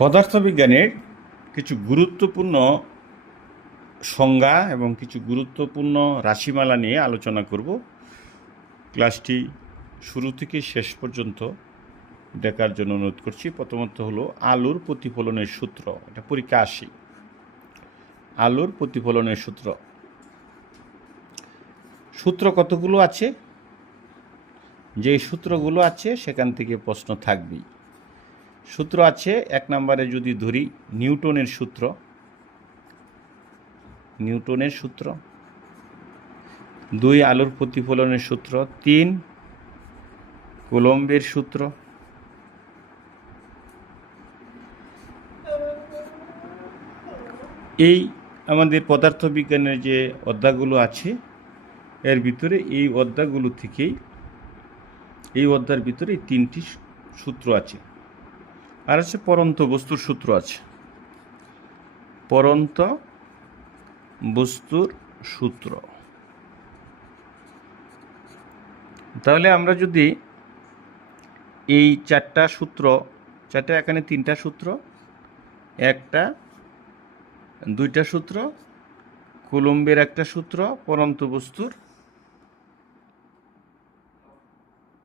পদার্থবিজ্ঞানের কিছু গুরুত্বপূর্ণ সংজ্ঞা এবং কিছু গুরুত্বপূর্ণ রাশিমালা নিয়ে আলোচনা করব। ক্লাসটি শুরু থেকে শেষ পর্যন্ত দেখার জন্য অনুরোধ করছি। প্রথমত হলো আলোর প্রতিফলনের সূত্র, এটা পরীক্ষা আসি। আলোর প্রতিফলনের সূত্র সূত্র কতগুলো আছে? যে সূত্রগুলো আছে সেখান থেকে প্রশ্ন থাকবেই। সূত্র আছে, এক নম্বরে যদি ধরি নিউটনের সূত্র, নিউটনের সূত্র। 2 আলোর প্রতিফলনের সূত্র। 3 কুলম্বের সূত্র। এই আমাদের পদার্থবিজ্ঞানের যে অধ্যায়গুলো আছে এর ভিতরে এই অধ্যায়গুলো থেকেই এই অধ্যায়ের ভিতরে 3টি সূত্র আছে। আর আছে পরন্ত বস্তুর সূত্র আছে, পরন্ত বস্তুর সূত্র। তাহলে আমরা যদি এই 4টা সূত্র, এখানে 3টা সূত্র, 2টা সূত্র, কুলম্বের একটা সূত্র, পরন্ত বস্তুর